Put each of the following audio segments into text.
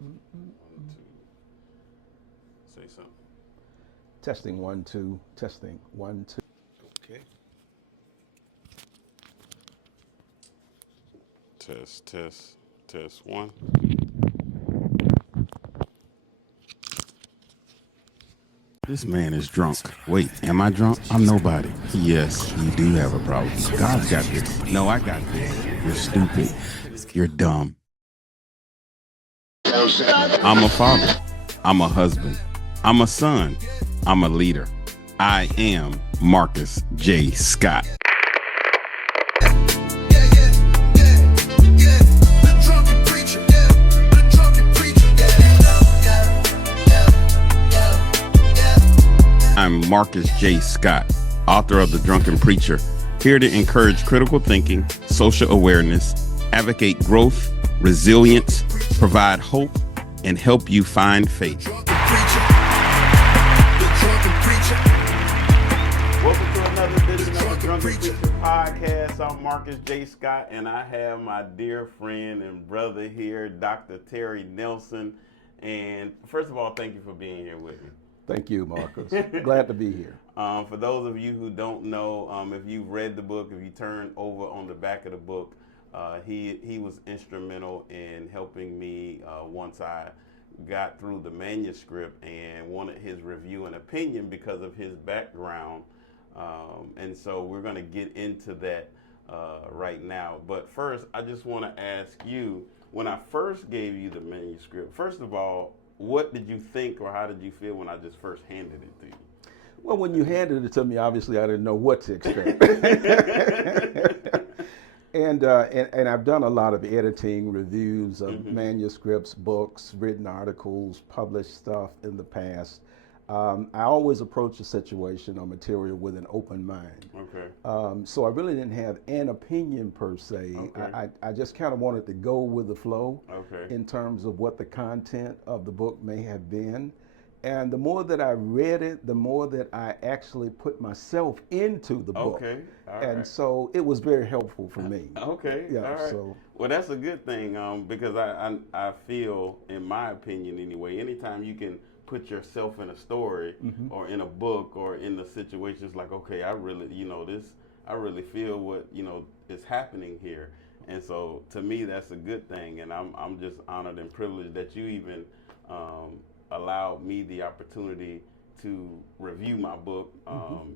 One, two. Say something. Testing 1 2. Testing 1 2. Okay. Test, test, test one. This man is drunk. Wait, am I drunk? I'm nobody. Yes, you do have a problem. God's got this. No, I got this. You're stupid. You're dumb. I'm a father. I'm a husband. I'm a son. I'm a leader. I am Marcus J. Scott. The drunken preacher, the drunken preacher, I'm Marcus J. Scott, author of The Drunken Preacher, here to encourage critical thinking, social awareness, advocate growth, resilience, provide hope, and help you find faith. drunken preacher, the drunken preacher. Welcome to another edition of the Drunken Preacher podcast. I'm Marcus J. Scott, and I have my dear friend and brother here, Dr. Terry Nelson. And first of all, thank you for being here with me. Thank you, Marcus. Glad to be here. For those of you who don't know, if you've read the book, if you turn over on the back of the book, he was instrumental in helping me once I got through the manuscript and wanted his review and opinion because of his background. And so we're going to get into that right now. But first, I just want to ask you, when I first gave you the manuscript, first of all, what did you think or how did you feel when I just first handed it to you? Well, when you handed it to me, obviously I didn't know what to expect. And I've done a lot of editing, reviews of manuscripts, books, written articles, published stuff in the past. I always approach a situation or material with an open mind. Okay. So I really didn't have an opinion per se. Okay. I just kind of wanted to go with the flow Okay. in terms of what the content of the book may have been. And the more that I read it, the more that I actually put myself into the book. Okay. All And right. so it was very helpful for me. Okay. Yeah, All right. so Well, that's a good thing because I feel, in my opinion anyway, anytime you can put yourself in a story or in a book or in the situation, it's like, okay, I really, I really feel what, is happening here. And so to me, that's a good thing. And I'm just honored and privileged that you even allowed me the opportunity to review my book.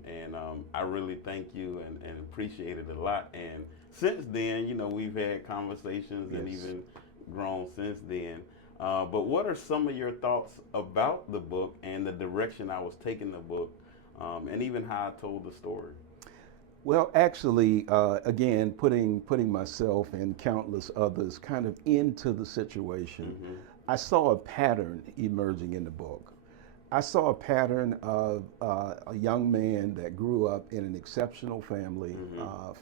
And I really thank you and appreciate it a lot. And since then, we've had conversations and Yes. even grown since then. But what are some of your thoughts about the book and the direction I was taking the book, and even how I told the story? Well, actually, again, putting myself and countless others kind of into the situation, I saw a pattern emerging in the book. I saw a pattern of a young man that grew up in an exceptional family.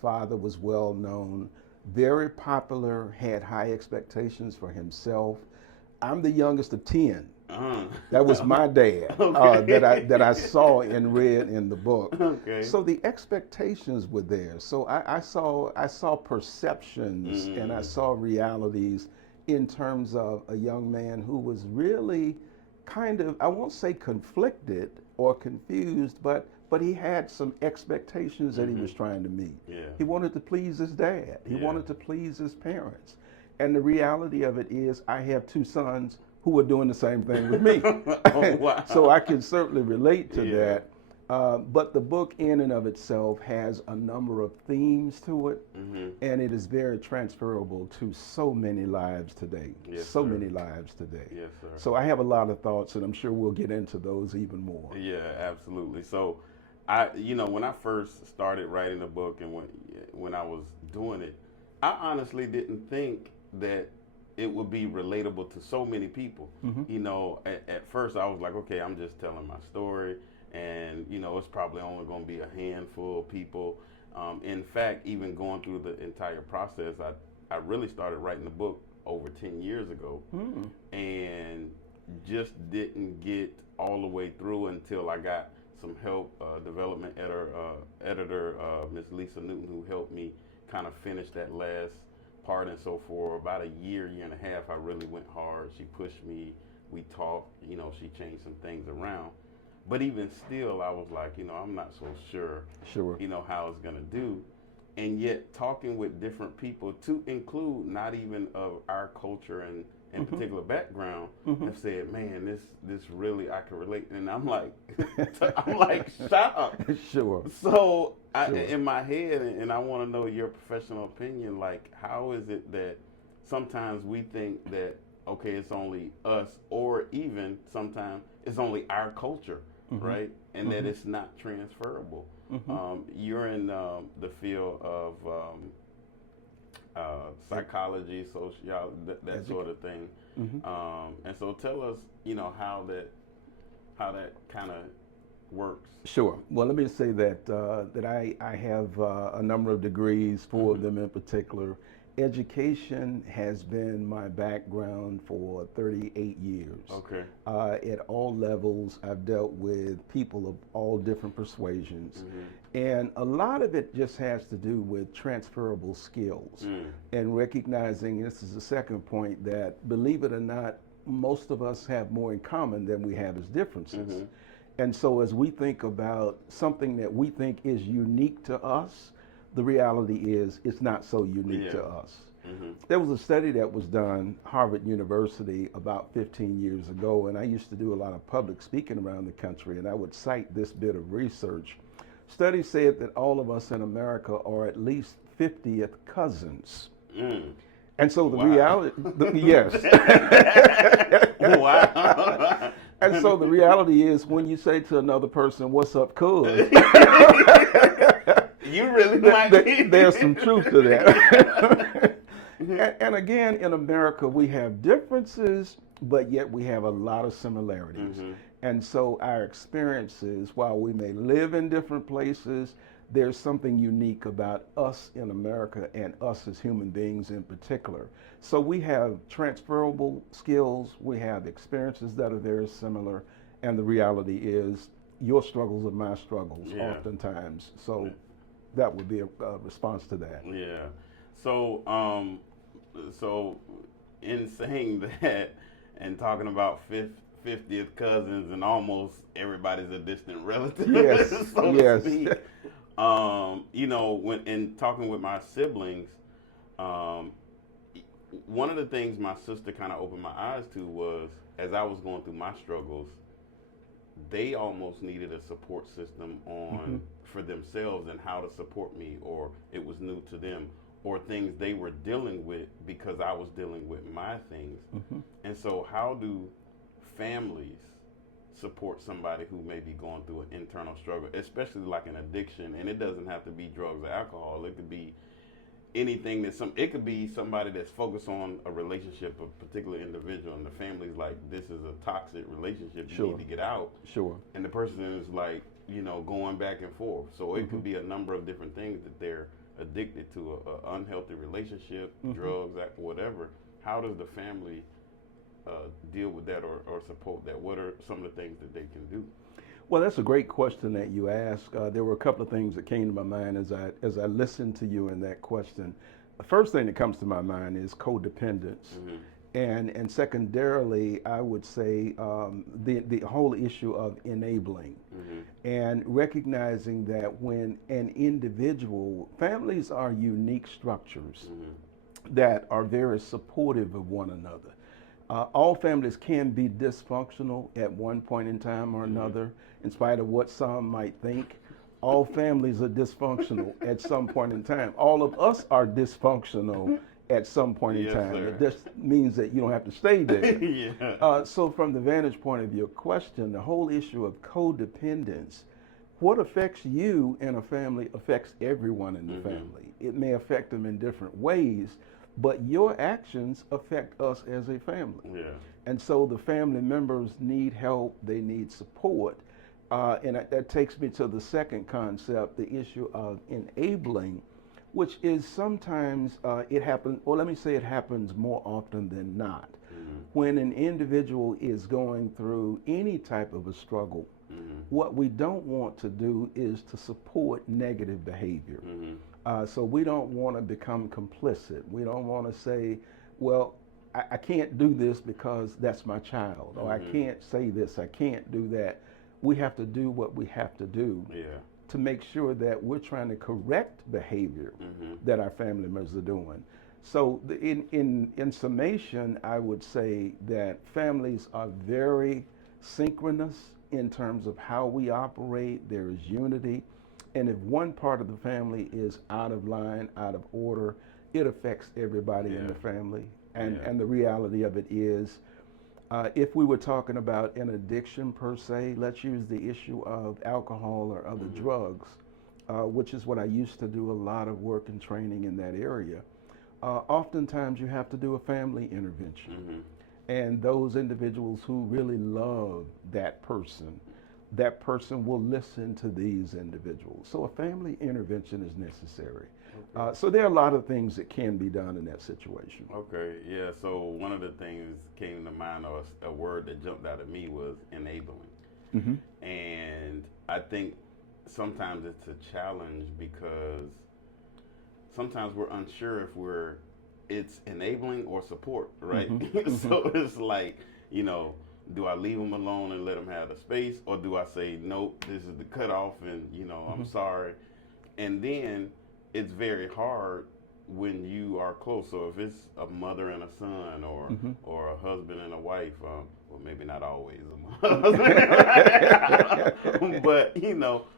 Father was well known, very popular, had high expectations for himself. I'm the youngest of 10. That was my dad Okay. that I saw and read in the book. Okay. So the expectations were there. So I saw perceptions and I saw realities in terms of a young man who was really kind of, I won't say conflicted or confused, but he had some expectations that he was trying to meet. Yeah. He wanted to please his dad. He Yeah. wanted to please his parents. And the reality of it is I have two sons who were doing the same thing with me. Oh, wow. So I can certainly relate to Yeah. that. But the book in and of itself has a number of themes to it, and it is very transferable to so many lives today. Yes, so sir. many lives today. Yes, sir. So I have a lot of thoughts, and I'm sure we'll get into those even more. Yeah, absolutely. So, when I first started writing the book and when I was doing it, I honestly didn't think that it would be relatable to so many people. At first I was like, okay, I'm just telling my story, and it's probably only going to be a handful of people. In fact, even going through the entire process, I really started writing the book over 10 years ago, and just didn't get all the way through until I got some help, development editor, Miss Lisa Newton, who helped me kind of finish that last apart, and so for about a year, year and a half, I really went hard. She pushed me. We talked. You know, she changed some things around. But even still, I was like, you know, I'm not so sure. Sure. You know how it's gonna do. And yet, talking with different people, to include not even of our culture and particular background, have said, man, this really I can relate. And I'm like, I'm like shocked. Sure. So Sure. in my head, and I want to know your professional opinion, like how is it that sometimes we think that, okay, it's only us, or even sometimes it's only our culture, right? And that it's not transferable. You're in the field of psychology, sociology, that sort of thing. And so tell us, you know, how that kind of works. Sure. Well, let me say that I have a number of degrees, 4 of them in particular. Education has been my background for 38 years. Okay. At all levels, I've dealt with people of all different persuasions. And a lot of it just has to do with transferable skills and recognizing, this is the second point, that believe it or not, most of us have more in common than we have as differences. And so as we think about something that we think is unique to us, the reality is it's not so unique to us. There was a study that was done, Harvard University, about 15 years ago, and I used to do a lot of public speaking around the country, and I would cite this bit of research. Study said that all of us in America are at least 50th cousins. And so the reality, yes. Wow. And so the reality is when you say to another person, what's up, cuz? You really might be. There's some truth to that. And again, in America, we have differences, but yet we have a lot of similarities. And so our experiences, while we may live in different places, there's something unique about us in America and us as human beings in particular. So we have transferable skills, we have experiences that are very similar, and the reality is your struggles are my struggles oftentimes. So that would be a response to that. Yeah. So, so in saying that and talking about 50th cousins and almost everybody's a distant relative, Yes. so to Yes. speak. You know, when in talking with my siblings, one of the things my sister kind of opened my eyes to was, as I was going through my struggles, they almost needed a support system on for themselves and how to support me, or it was new to them, or things they were dealing with because I was dealing with my things. And so how do families support somebody who may be going through an internal struggle, especially like an addiction? And it doesn't have to be drugs or alcohol. It could be anything it could be somebody that's focused on a relationship, a particular individual, and the family's like, this is a toxic relationship, you need to get out. And the person is like, you know, going back and forth. So it could be a number of different things that they're addicted to, a unhealthy relationship, drugs, whatever. How does the family deal with that or support that? What are some of the things that they can do? Well, that's a great question that you asked. There were a couple of things that came to my mind as I listened to you in that question. The first thing that comes to my mind is codependence. And secondarily, I would say the whole issue of enabling and recognizing that when an individual, families are unique structures that are very supportive of one another. All families can be dysfunctional at one point in time or another, in spite of what some might think. All families are dysfunctional at some point in time. All of us are dysfunctional at some point in time. Sir. It just means that you don't have to stay there. So from the vantage point of your question, the whole issue of codependence, what affects you in a family affects everyone in the family. It may affect them in different ways, but your actions affect us as a family. And so the family members need help, they need support. And that takes me to the second concept, the issue of enabling, which is sometimes it happens, or let me say it happens more often than not. When an individual is going through any type of a struggle, what we don't want to do is to support negative behavior. So we don't want to become complicit. We don't want to say, well, I can't do this because that's my child, or I can't say this, I can't do that. We have to do what we have to do Yeah. to make sure that we're trying to correct behavior that our family members are doing. So in summation, I would say that families are very synchronous in terms of how we operate. There is unity. And if one part of the family is out of line, out of order, it affects everybody in the family. And the reality of it is, if we were talking about an addiction per se, let's use the issue of alcohol or other drugs, which is what I used to do a lot of work and training in that area. Oftentimes you have to do a family intervention. And those individuals who really love that person will listen to these individuals. So a family intervention is necessary. So there are a lot of things that can be done in that situation. Okay, yeah. So one of the things came to mind, or a word that jumped out at me, was enabling. And I think sometimes it's a challenge because sometimes we're unsure if it's enabling or support, right? So it's like, do I leave them alone and let them have the space, or do I say, nope, this is the cutoff, and I'm sorry? And then it's very hard when you are close. So if it's a mother and a son, or a husband and a wife, well, maybe not always a husband, but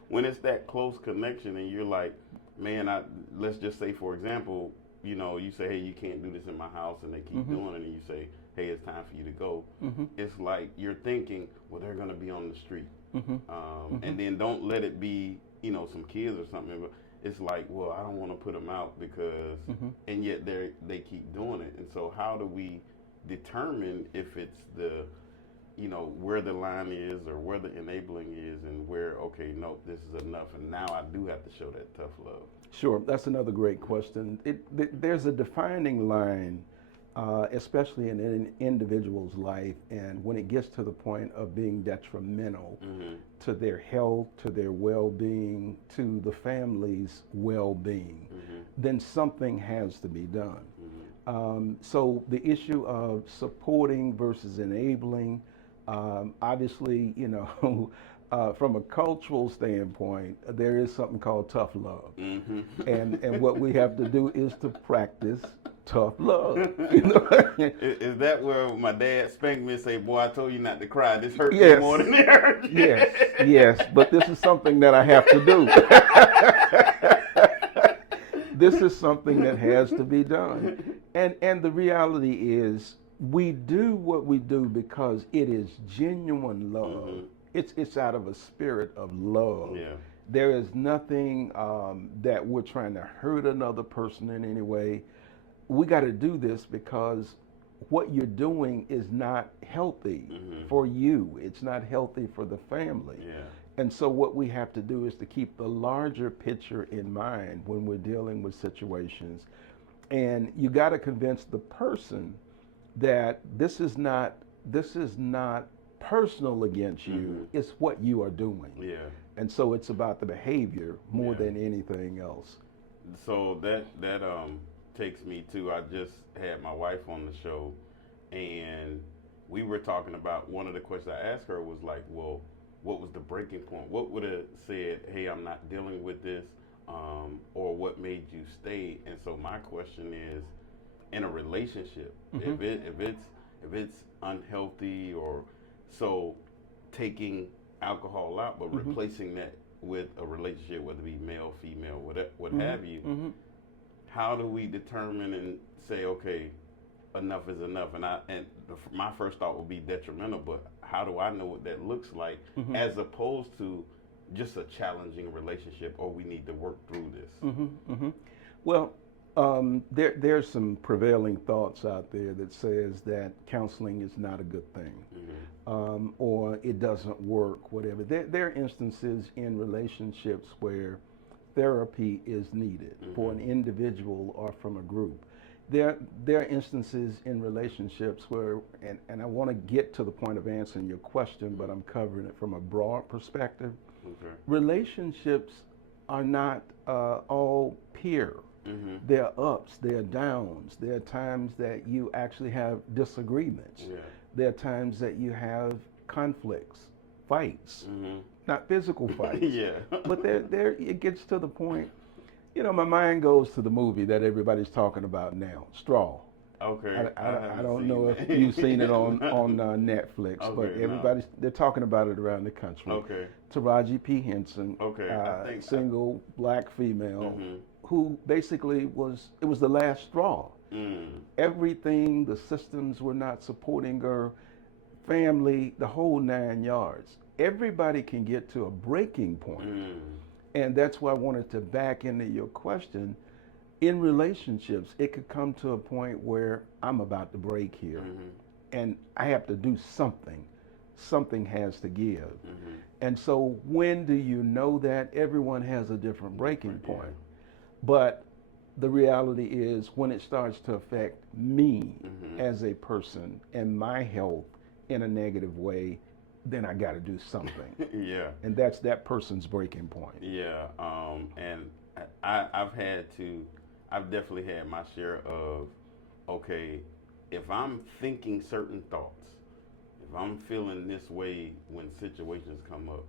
when it's that close connection, and you're like, man, let's just say, for example, you say, hey, you can't do this in my house, and they keep doing it, and you say, hey, it's time for you to go. It's like you're thinking, well, they're going to be on the street. And then don't let it be, some kids or something. But it's like, well, I don't want to put them out because, and yet they keep doing it. And so how do we determine if it's where the line is, or where the enabling is, and where, okay, no, this is enough, and now I do have to show that tough love? Sure, that's another great question. There's a defining line, especially in an individual's life, and when it gets to the point of being detrimental to their health, to their well-being, to the family's well-being, then something has to be done. So the issue of supporting versus enabling, obviously, from a cultural standpoint, there is something called tough love. And what we have to do is to practice tough love. Is that where my dad spanked me and say, boy, I told you not to cry. This hurt me more than it hurt you. Yes, but this is something that I have to do. This is something that has to be done. And the reality is, we do what we do because it is genuine love. It's out of a spirit of love. There is nothing that we're trying to hurt another person in any way. We got to do this because what you're doing is not healthy for you. It's not healthy for the family. And so what we have to do is to keep the larger picture in mind when we're dealing with situations. And you got to convince the person that this is not personal against you. It's what you are doing. And so it's about the behavior more than anything else. So that takes me to, I just had my wife on the show, and we were talking about, one of the questions I asked her was like, well, what was the breaking point? What would have said, hey, I'm not dealing with this, or what made you stay? And so my question is, in a relationship, if it's unhealthy, or so taking alcohol out, but replacing that with a relationship, whether it be male, female, what have you, how do we determine and say, okay, enough is enough? And my first thought would be detrimental, but how do I know what that looks like, as opposed to just a challenging relationship, or we need to work through this? Well, there's some prevailing thoughts out there that says that counseling is not a good thing, or it doesn't work, whatever. There are instances in relationships where therapy is needed for an individual or from a group. There are instances in relationships where, and I want to get to the point of answering your question, but I'm covering it from a broad perspective. Relationships are not all pure. Mhm. There are ups, there are downs. There are times that you actually have disagreements. Yeah. There are times that you have conflicts, fights, Mhm. not physical fights, Yeah. but there it gets to the point. My mind goes to the movie that everybody's talking about now, Straw. Okay. I I haven't don't seen know if that. you've seen it on Netflix, but Okay. No. they're talking about it around the country. Okay. Taraji P. Henson, Okay. I think. single black female, Mhm. who basically it was the last straw. Mm. Everything, the systems were not supporting her, family, the whole 9 yards. Everybody can get to a breaking point, Mm. and that's why I wanted to back into your question. In relationships, it could come to a point where I'm about to break here, Mhm. and I have to do something. Something has to give. Mhm. And so, when do you know that? Everyone has a different breaking Different, point. But the reality is, when it starts to affect me Mhm. as a person and my health in a negative way, then I got to do something. Yeah. And that's that person's breaking point. Yeah. And I've definitely had my share of, okay, if I'm thinking certain thoughts, if I'm feeling this way when situations come up,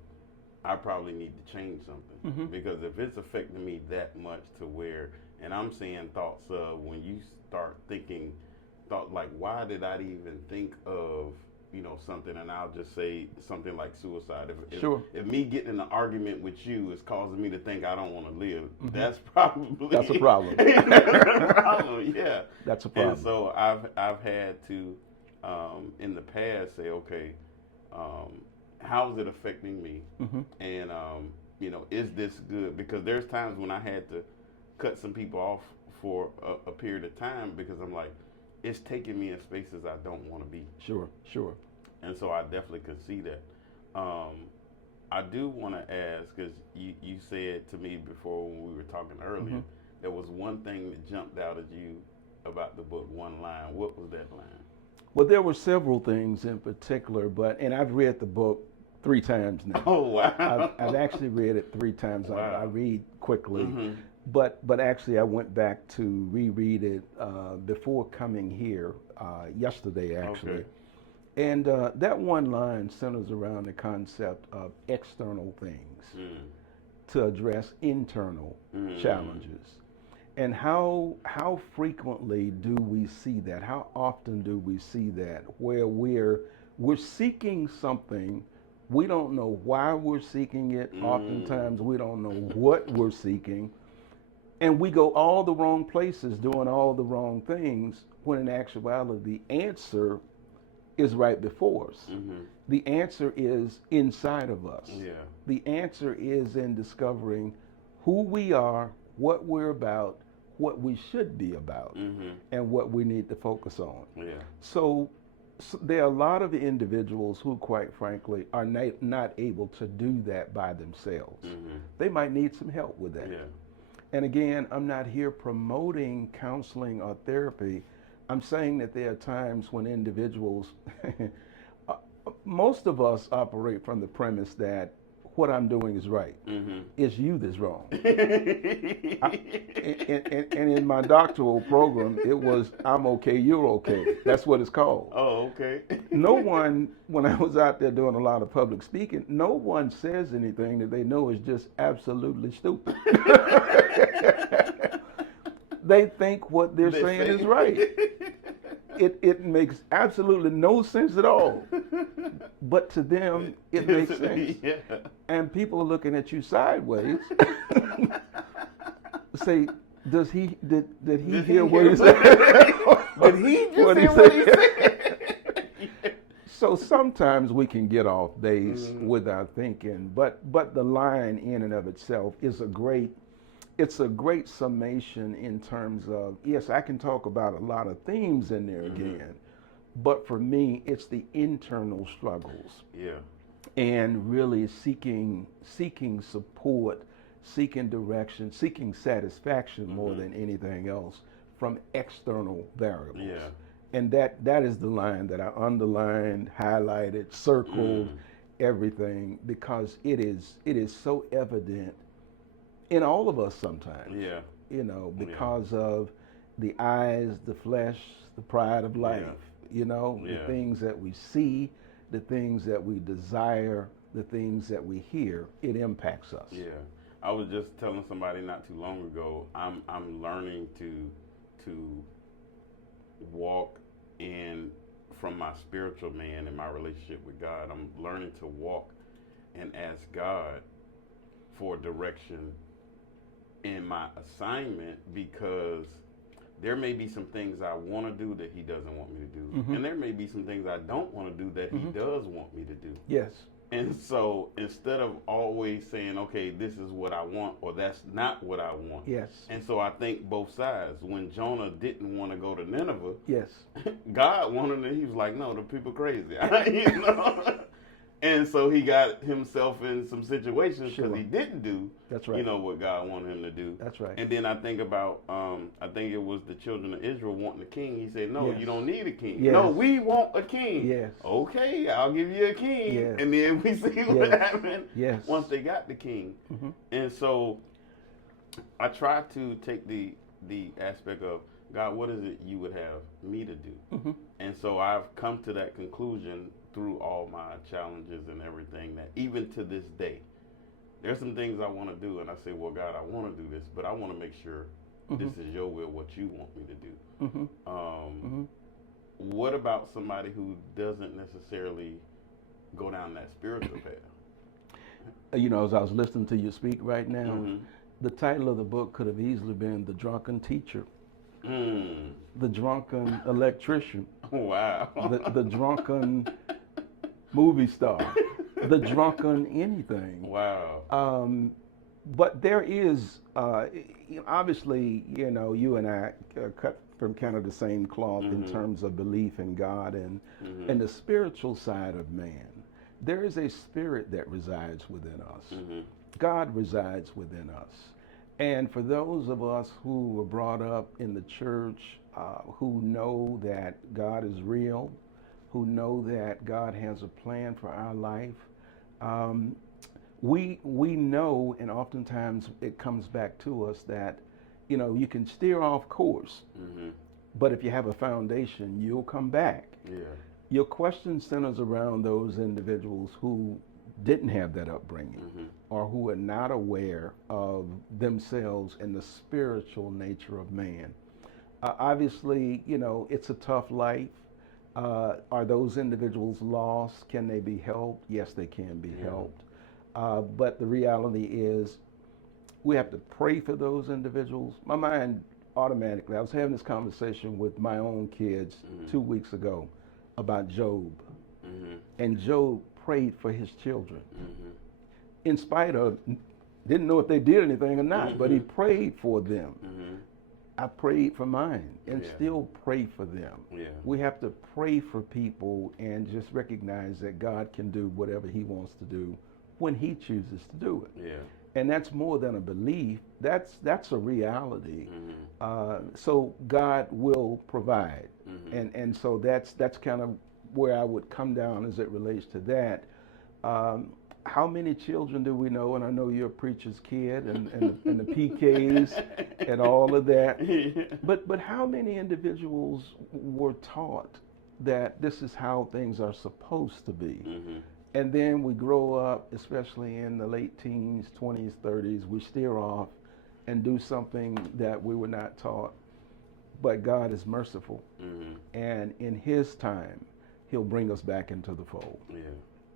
I probably need to change something. Mhm. Because if it's affecting me that much to where, and I'm seeing thoughts of when you start thinking, thought like, why did I even think of, something, and I'll just say something like suicide. If, Sure. if me getting in an argument with you is causing me to think I don't want to live, Mhm. that's probably That's a problem. that's a problem. Yeah. That's a problem. And so I've had to in the past say, okay, how is it affecting me? Hmm. And is this good? Because there's times when I had to cut some people off for a period of time because I'm like, it's taking me in spaces I don't want to be. Sure, sure. And so I definitely could see that. I do want to ask, because you said to me before when we were talking earlier, Mhm. there was one thing that jumped out at you about the book, one line. What was that line? Well, there were several things in particular, and I've read the book 3 times now. Oh, wow. I've actually read it 3 times. Wow. I read quickly, Hmm. but actually I went back to reread it before coming here yesterday, actually. Okay. And that one line centers around the concept of external things Mm. to address internal Mm. challenges. And how frequently do we see that? How often do we see that where we're seeking something, we don't know why we're seeking it. Oftentimes we don't know what we're seeking, and we go all the wrong places doing all the wrong things when in actuality the answer is right before us. Mm-hmm. The answer is inside of us. Yeah. The answer is in discovering who we are, what we're about, what we should be about, Mm-hmm. and what we need to focus on. Yeah. So there are a lot of individuals who, quite frankly, are not able to do that by themselves. Mm-hmm. They might need some help with that. Yeah. And again, I'm not here promoting counseling or therapy. I'm saying that there are times when individuals, most of us operate from the premise that what I'm doing is right. Mm-hmm. It's you that's wrong. And in my doctoral program, it was I'm okay, you're okay. That's what it's called. Oh, okay. No one, when I was out there doing a lot of public speaking, no one says anything that they know is just absolutely stupid. They think what they're saying is right. It makes absolutely no sense at all. But to them, it makes sense. Yeah. And people are looking at you sideways. Say, did he hear what he said? Did he just What say he what he said? said? So sometimes we can get off base without thinking, but the line in and of itself is a great summation in terms of, yes, I can talk about a lot of themes in there again, but for me, it's the internal struggles Yeah. and really seeking support, seeking direction, seeking satisfaction more than anything else from external variables. Yeah. And that is the line that I underlined, highlighted, circled, everything, because it is so evident in all of us sometimes. Yeah. You know, Yeah. because of the eyes, the flesh, the pride of life. You know, the Yeah. things that we see, the things that we desire, the things that we hear, it impacts us. Yeah. I was just telling somebody not too long ago, I'm learning to walk in from my spiritual man and my relationship with God. I'm learning to walk and ask God for direction in my assignment, because there may be some things I want to do that he doesn't want me to do. And there may be some things I don't want to do that he does want me to do. Yes. And so instead of always saying, okay, this is what I want or that's not what I want. Yes. And so I think both sides. When Jonah didn't want to go to Nineveh, Yes. God wanted it. He was like, no, the people crazy. You know? And so he got himself in some situations because Sure. he didn't do, That's right. you know, what God wanted him to do. That's right. And then I think about, I think it was the children of Israel wanting a king. He said, no, Yes. you don't need a king. Yes. No, we want a king. Yes. Okay, I'll give you a king. Yes. And then we see what Yes. happened Yes. once they got the king. Mhm. And so I try to take the aspect of, God, what is it you would have me to do? Mhm. And so I've come to that conclusion through all my challenges and everything, that even to this day, there's some things I want to do, and I say, well, God, I want to do this, but I want to make sure this is your will, what you want me to do. Mhm. What about somebody who doesn't necessarily go down that spiritual path? You know, as I was listening to you speak right now, Mhm. the title of the book could have easily been The Drunken Teacher, Mm. The Drunken Electrician, Wow. the Drunken Movie Star, The Drunken Anything. Wow. But there is, obviously, you know, you and I cut from kind of the same cloth in terms of belief in God and the spiritual side of man. There is a spirit that resides within us. God resides within us. And for those of us who were brought up in the church, who know that God is real, who know that God has a plan for our life, we know, and oftentimes it comes back to us that, you know, you can steer off course, but if you have a foundation, you'll come back. Yeah. Your question centers around those individuals who didn't have that upbringing or who are not aware of themselves and the spiritual nature of man. Obviously, you know, it's a tough life. Are those individuals lost? Can they be helped? Yes, they can be helped. But the reality is we have to pray for those individuals. My mind automatically, I was having this conversation with my own kids 2 weeks ago about Job. And Job prayed for his children. In spite of, didn't know if they did anything or not, but he prayed for them. I prayed for mine and still pray for them. Yeah. We have to pray for people and just recognize that God can do whatever he wants to do when he chooses to do it. Yeah. And that's more than a belief. That's a reality. So God will provide, and so that's kind of where I would come down as it relates to that. How many children do we know? And I know you're a preacher's kid, and the PKs and all of that. But how many individuals were taught that this is how things are supposed to be? And then we grow up, especially in the late teens, 20s, 30s, we steer off and do something that we were not taught. But God is merciful. And in his time, he'll bring us back into the fold. Yeah,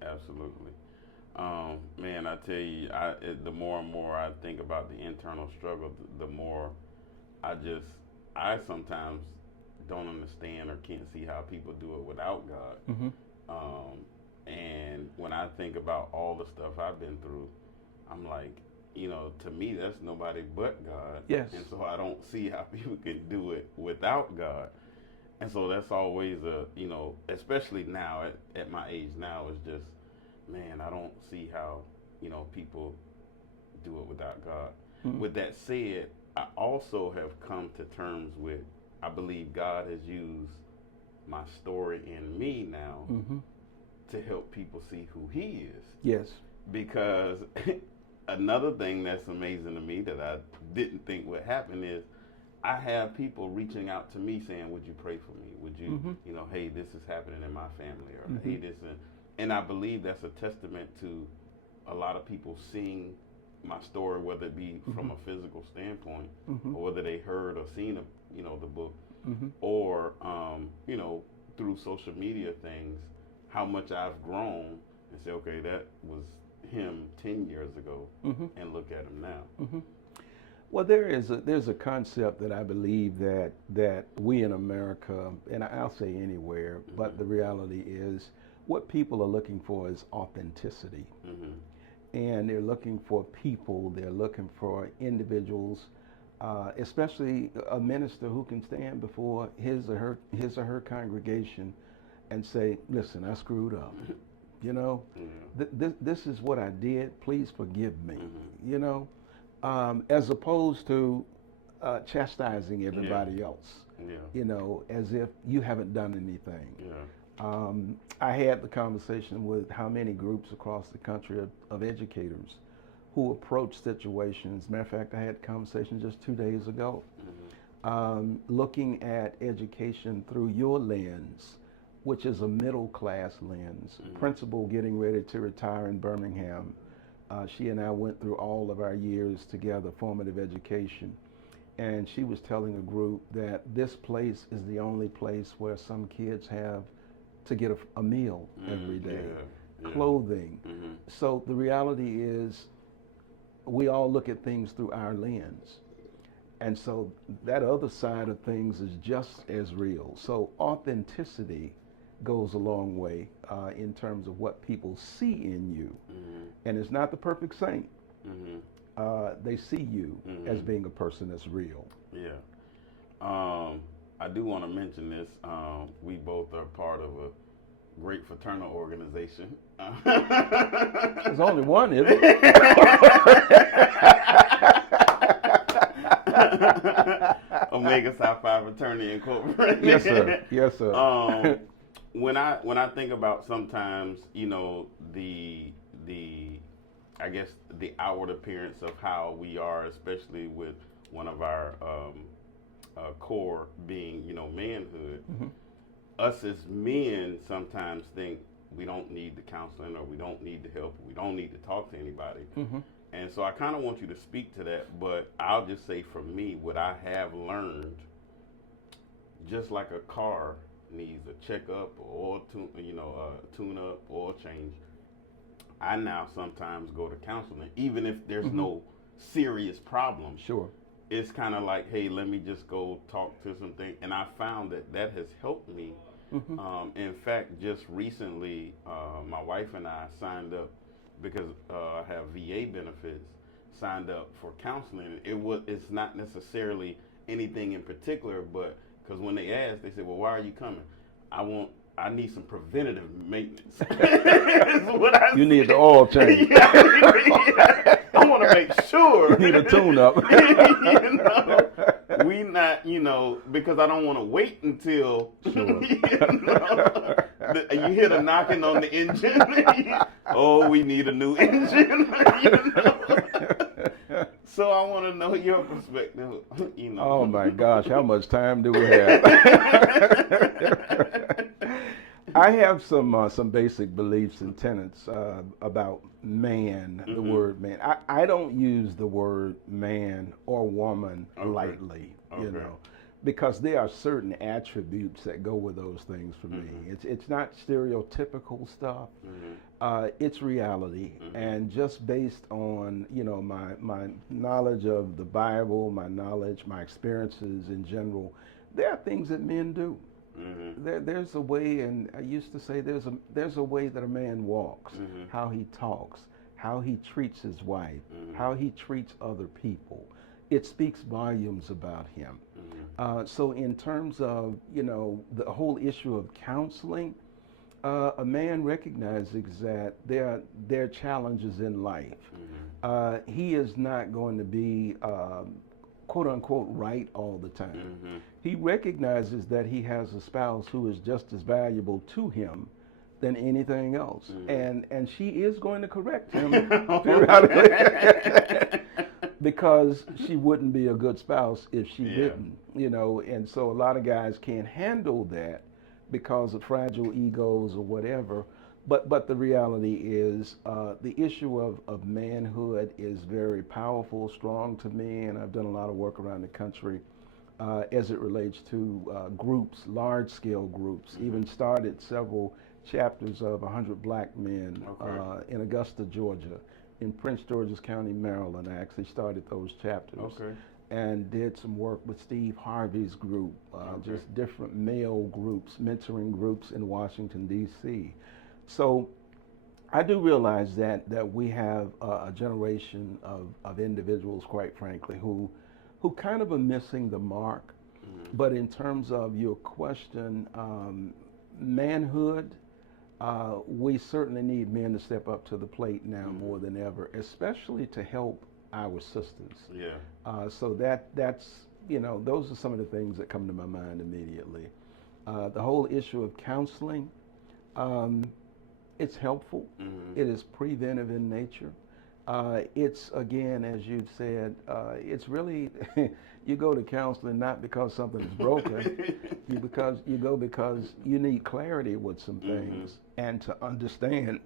absolutely. Man, I tell you, the more and more I think about the internal struggle, the more I sometimes don't understand or can't see how people do it without God. And when I think about all the stuff I've been through, I'm like, you know, to me, that's nobody but God. Yes. And so I don't see how people can do it without God. And so that's always you know, especially now at my age now, it's just, man, I don't see how, you know, people do it without God. With that said, I also have come to terms with, I believe God has used my story in me now to help people see who he is. Yes. Because another thing that's amazing to me that I didn't think would happen is I have people reaching out to me saying, "Would you pray for me? Would you, you know, hey, this is happening in my family, or hey, this," and I believe that's a testament to a lot of people seeing my story, whether it be from a physical standpoint, or whether they heard or seen, the book, or you know, through social media things, how much I've grown, and say, okay, that was him 10 years ago, and look at him now. Well, there's a concept that I believe that we in America, and I'll say anywhere, but the reality is what people are looking for is authenticity. And they're looking for people, they're looking for individuals, especially a minister who can stand before his or her congregation and say, listen, I screwed up. You know, this is what I did, please forgive me. You know, as opposed to chastising everybody else, you know, as if you haven't done anything. I had the conversation with how many groups across the country of educators who approach situations. Matter of fact, I had a conversation just 2 days ago, looking at education through your lens, which is a middle class lens. Principal getting ready to retire in Birmingham. She and I went through all of our years together, formative education, and she was telling a group that this place is the only place where some kids have to get a meal every day, clothing. So the reality is we all look at things through our lens. And so that other side of things is just as real. So authenticity goes a long way in terms of what people see in you. And it's not the perfect saint. They see you as being a person that's real. I do want to mention this. We both are part of a great fraternal organization. There's only one, isn't it? Omega Psi Phi Fraternity Incorporated. Yes, sir. Yes, sir. When I think about sometimes, you know, I guess the outward appearance of how we are, especially with one of our core being, you know, manhood. Us as men sometimes think we don't need the counseling, or we don't need the help, or we don't need to talk to anybody. And so I kind of want you to speak to that, but I'll just say for me, what I have learned, just like a car needs a checkup or tune up, oil change, I now sometimes go to counseling, even if there's no serious problem. Sure. It's kind of like, hey, let me just go talk to something, and I found that has helped me. In fact, just recently, my wife and I signed up, because I have VA benefits, signed up for counseling. It's not necessarily anything in particular, but because when they asked, they said, well, why are you coming? I need some preventative maintenance. You need the oil change. I want to make sure. You need a tune-up. We not, because I don't want to wait until you hear the knocking on the engine. Oh, we need a new engine. So I want to know your perspective. Oh my gosh, how much time do we have? I have some basic beliefs and tenets about man, the word man. I don't use the word man or woman lightly, because there are certain attributes that go with those things for me. It's not stereotypical stuff. It's reality, and just based on my knowledge of the Bible, my experiences in general, there are things that men do. There's a way, and I used to say there's a way that a man walks, how he talks, how he treats his wife, how he treats other people. It speaks volumes about him. So in terms of the whole issue of counseling, a man recognizes that there are challenges in life. He is not going to be quote unquote right all the time. He recognizes that he has a spouse who is just as valuable to him than anything else. And she is going to correct him Okay. periodically because she wouldn't be a good spouse if she Yeah. didn't, you know. And so a lot of guys can't handle that because of fragile egos or whatever. But the reality is the issue of manhood is very powerful, strong to me, and I've done a lot of work around the country as it relates to groups, large-scale groups. Even started several chapters of 100 Black Men Okay. in Augusta, Georgia. In Prince George's County, Maryland, I actually started those chapters. Okay. And did some work with Steve Harvey's group, Okay. just different male groups, mentoring groups in Washington, D.C. So I do realize that we have a generation of individuals, quite frankly, who kind of are missing the mark. But in terms of your question, manhood, we certainly need men to step up to the plate now more than ever, especially to help our sisters. Yeah. So that's, you know, those are some of the things that come to my mind immediately. The whole issue of counseling, it's helpful. It is preventive in nature. It's, again, as you've said, it's really you go to counseling not because something is broken, you go because you need clarity with some things and to understand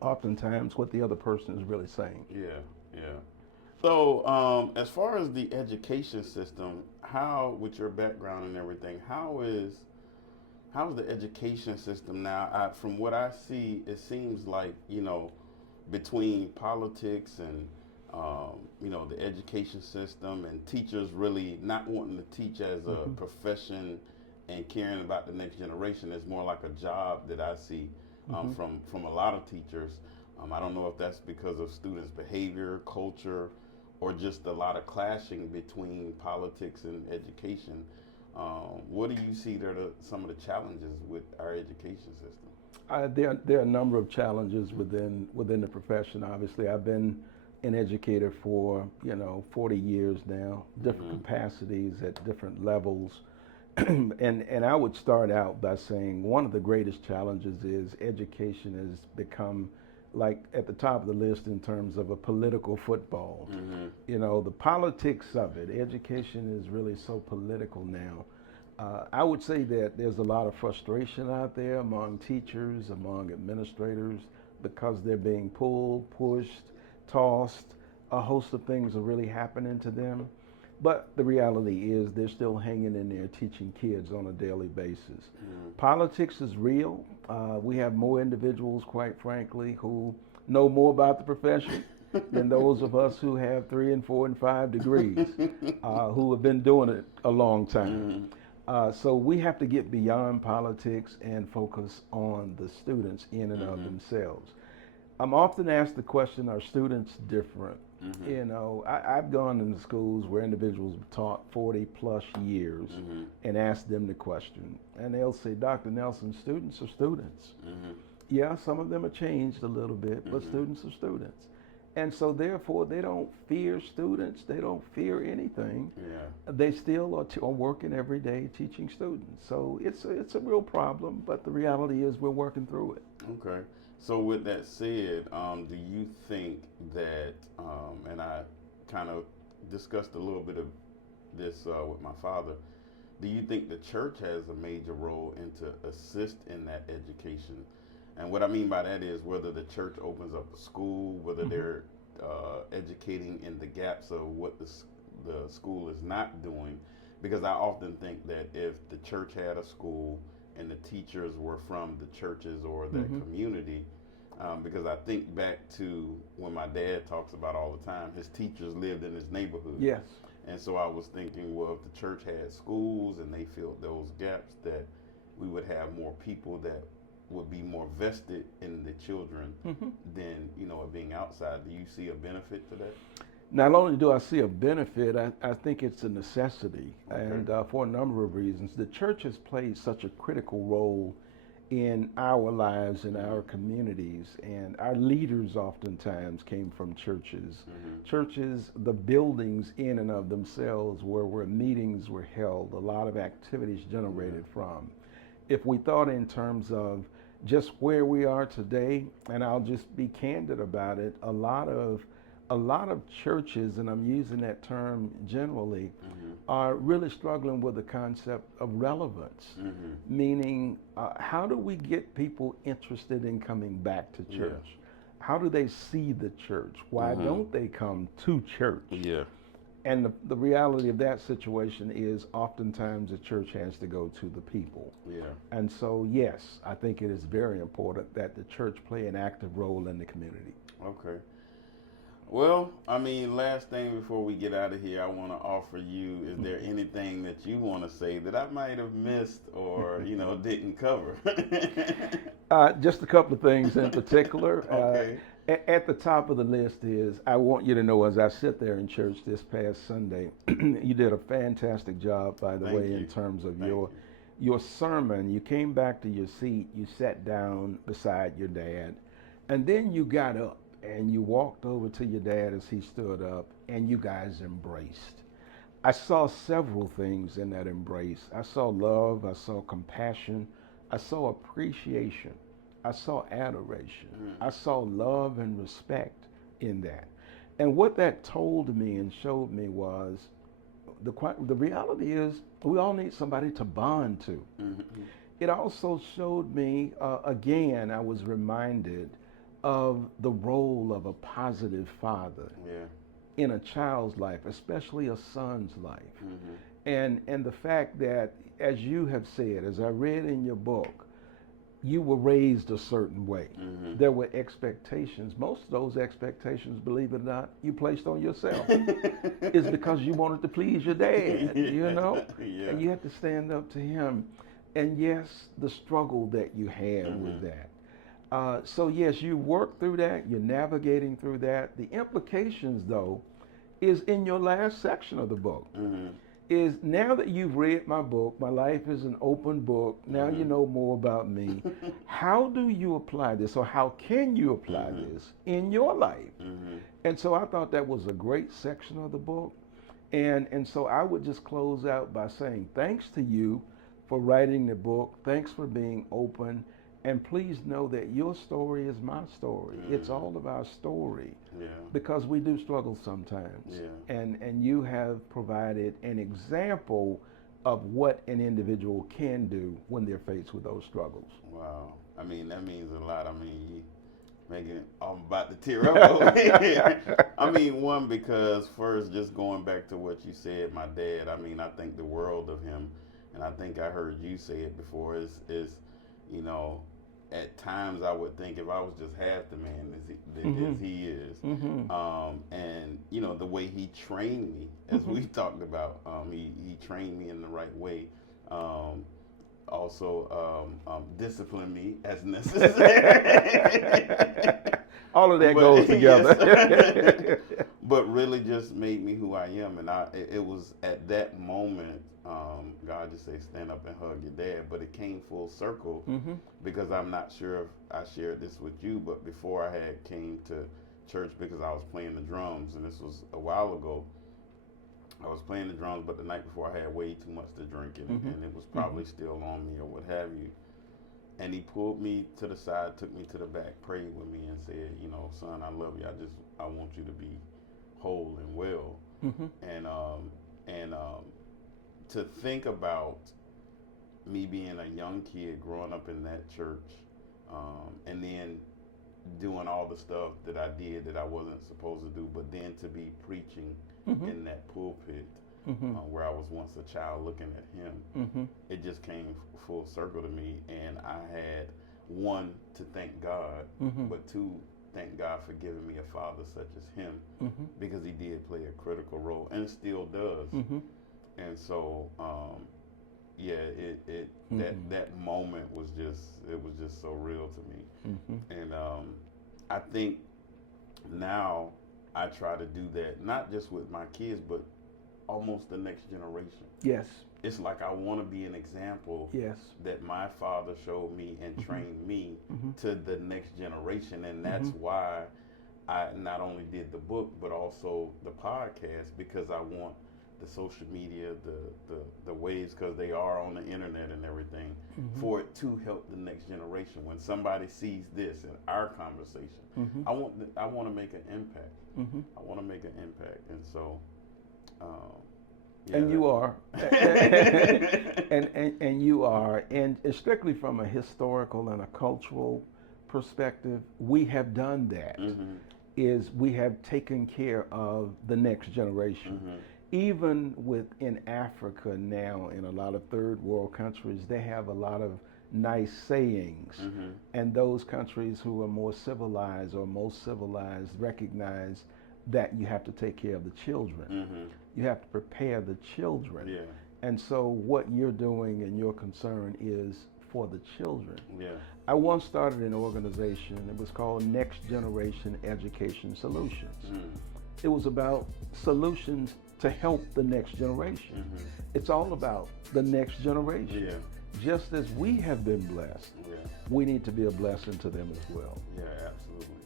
oftentimes what the other person is really saying. Yeah. Yeah. So, as far as the education system, how, with your background and everything, how's the education system now? From what I see, it seems like, you know, between politics and you know, the education system and teachers really not wanting to teach as a profession and caring about the next generation is more like a job that I see from a lot of teachers. I don't know if that's because of students' behavior, culture, or just a lot of clashing between politics and education. What do you see there are some of the challenges with our education system? There are a number of challenges within the profession. Obviously, I've been an educator for 40 years now, different capacities at different levels, and I would start out by saying one of the greatest challenges is education has become like at the top of the list in terms of a political football. You know, the politics of it. Education is really so political now. I would say that there's a lot of frustration out there among teachers, among administrators, because they're being pulled, pushed, tossed. A host of things are really happening to them. But the reality is they're still hanging in there teaching kids on a daily basis. Politics is real. We have more individuals, quite frankly, who know more about the profession than those of us who have 3 and 4 and 5 degrees, who have been doing it a long time. So we have to get beyond politics and focus on the students in and of themselves. I'm often asked the question, are students different? You know, I've gone into schools where individuals have taught 40 plus years and asked them the question. And they'll say, Dr. Nelson, students are students. Yeah, some of them have changed a little bit, but students are students. And so therefore, they don't fear students. They don't fear anything. Yeah. They still are working every day teaching students. So it's a real problem, but the reality is we're working through it. Okay. So with that said, do you think that, and I kind of discussed a little bit of this with my father, do you think the church has a major role in to assist in that education? And what I mean by that is whether the church opens up a school, whether they're educating in the gaps of what the school is not doing. Because I often think that if the church had a school and the teachers were from the churches or the community, because I think back to when my dad talks about all the time, his teachers lived in his neighborhood. Yes. And so I was thinking, well, if the church had schools and they filled those gaps, that we would have more people that would be more vested in the children than, you know, it being outside. Do you see a benefit to that? Not only do I see a benefit, I think it's a necessity, Okay. and for a number of reasons. The church has played such a critical role in our lives, in our communities, and our leaders oftentimes came from churches. Churches, the buildings in and of themselves where meetings were held, a lot of activities generated from. If we thought in terms of just where we are today, and I'll just be candid about it. A lot of churches, and I'm using that term generally, are really struggling with the concept of relevance, meaning how do we get people interested in coming back to church? How do they see the church? Why don't they come to church? Yeah. And the reality of that situation is oftentimes the church has to go to the people. Yeah. And so, yes, I think it is very important that the church play an active role in the community. Okay. Well, I mean, last thing before we get out of here, I want to offer you, is there anything that you want to say that I might have missed or, didn't cover? Just a couple of things in particular. Okay. At the top of the list is, I want you to know, as I sit there in church this past Sunday, you did a fantastic job, by the Thank way, you. in terms of Thank your sermon. You came back to your seat, you sat down beside your dad, and then you got up and you walked over to your dad as he stood up, and you guys embraced. I saw several things in that embrace. I saw love, I saw compassion, I saw appreciation, I saw adoration, I saw love and respect in that. And what that told me and showed me was the reality is we all need somebody to bond to. It also showed me, again, I was reminded of the role of a positive father in a child's life, especially a son's life. And the fact that, as you have said, as I read in your book, you were raised a certain way. There were expectations. Most of those expectations, believe it or not, you placed on yourself. It's because you wanted to please your dad, Yeah. and you had to stand up to him. And yes, the struggle that you had with that. So yes, you work through that, you're navigating through that. The implications, though, is in your last section of the book. Is now that you've read my book, my life is an open book, now you know more about me. How do you apply this, or how can you apply this in your life? And so I thought that was a great section of the book. And so I would just close out by saying thanks to you for writing the book. Thanks for being open. And please know that your story is my story. It's all of our story. Because we do struggle sometimes. And you have provided an example of what an individual can do when they're faced with those struggles. Wow. I mean, that means a lot. I mean, you making it, I'm about to tear up. I mean, one, because first, just going back to what you said, my dad, I mean, I think the world of him, and I think I heard you say it before, is at times I would think if I was just half the man as he is, and the way he trained me, as we talked about, he trained me in the right way. Also disciplined me as necessary. All of that goes together. Yes. But really just made me who I am. And it was at that moment, God just said, stand up and hug your dad. But it came full circle because I'm not sure if I shared this with you, but before I had came to church, because I was playing the drums, and this was a while ago, I was playing the drums, but the night before I had way too much to drink, and it was probably still on me or what have you. And he pulled me to the side, took me to the back, prayed with me, and said, son, I love you. I want you to be whole and well. And to think about me being a young kid growing up in that church, and then doing all the stuff that I did that I wasn't supposed to do, but then to be preaching in that pulpit where I was once a child looking at him, it just came full circle to me. And I had, one, to thank God, but two, thank God for giving me a father such as him, because he did play a critical role and still does. And so, that moment was just so real to me. And I think now I try to do that, not just with my kids, but almost the next generation. Yes. It's like I want to be an example that my father showed me and trained me to the next generation. And that's why I not only did the book, but also the podcast, because I want social media, the waves, because they are on the internet and everything, for it to help the next generation. When somebody sees this in our conversation, I want to make an impact. I want to make an impact, and so. And you are, and you are, and strictly from a historical and a cultural perspective, we have done that. Is we have taken care of the next generation. Even within Africa now, in a lot of third world countries, they have a lot of nice sayings, and those countries who are more civilized or most civilized recognize that you have to take care of the children. You have to prepare the children. Yeah. And so what you're doing and your concern is for the children. Yeah. I once started an organization. It was called Next Generation Education Solutions. It was about solutions to help the next generation. It's all about the next generation. Yeah. Just as we have been blessed, we need to be a blessing to them as well. Yeah, absolutely.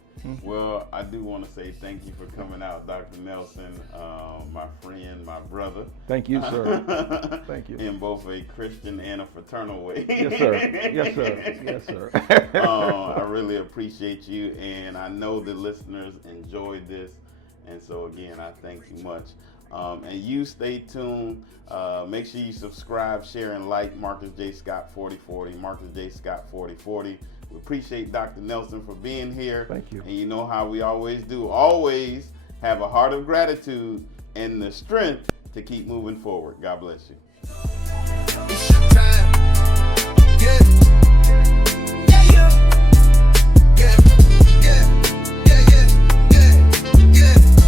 Well, I do want to say thank you for coming out, Dr. Nelson, my friend, my brother. Thank you, sir. Thank you. In both a Christian and a fraternal way. Yes, sir. Yes, sir. Yes, sir. I really appreciate you, and I know the listeners enjoyed this, and so again, I thank you much. And you stay tuned. Make sure you subscribe, share, and like Marcus J. Scott 4040. Marcus J. Scott 4040. We appreciate Dr. Nelson for being here. Thank you. And you know how we always do. Always have a heart of gratitude and the strength to keep moving forward. God bless you. It's your time. Yeah. Yeah, yeah. Yeah.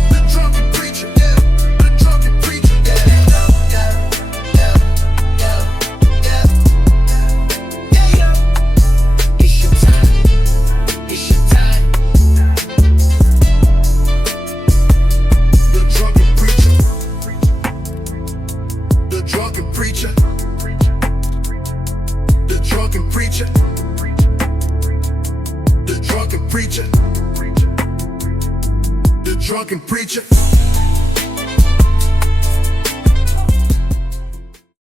The drunken preacher. Yeah. The drunken preacher. It's your time. It's your time. The drunken preacher. The drunken preacher. The drunken preacher. The drunken preacher. The drunken preacher.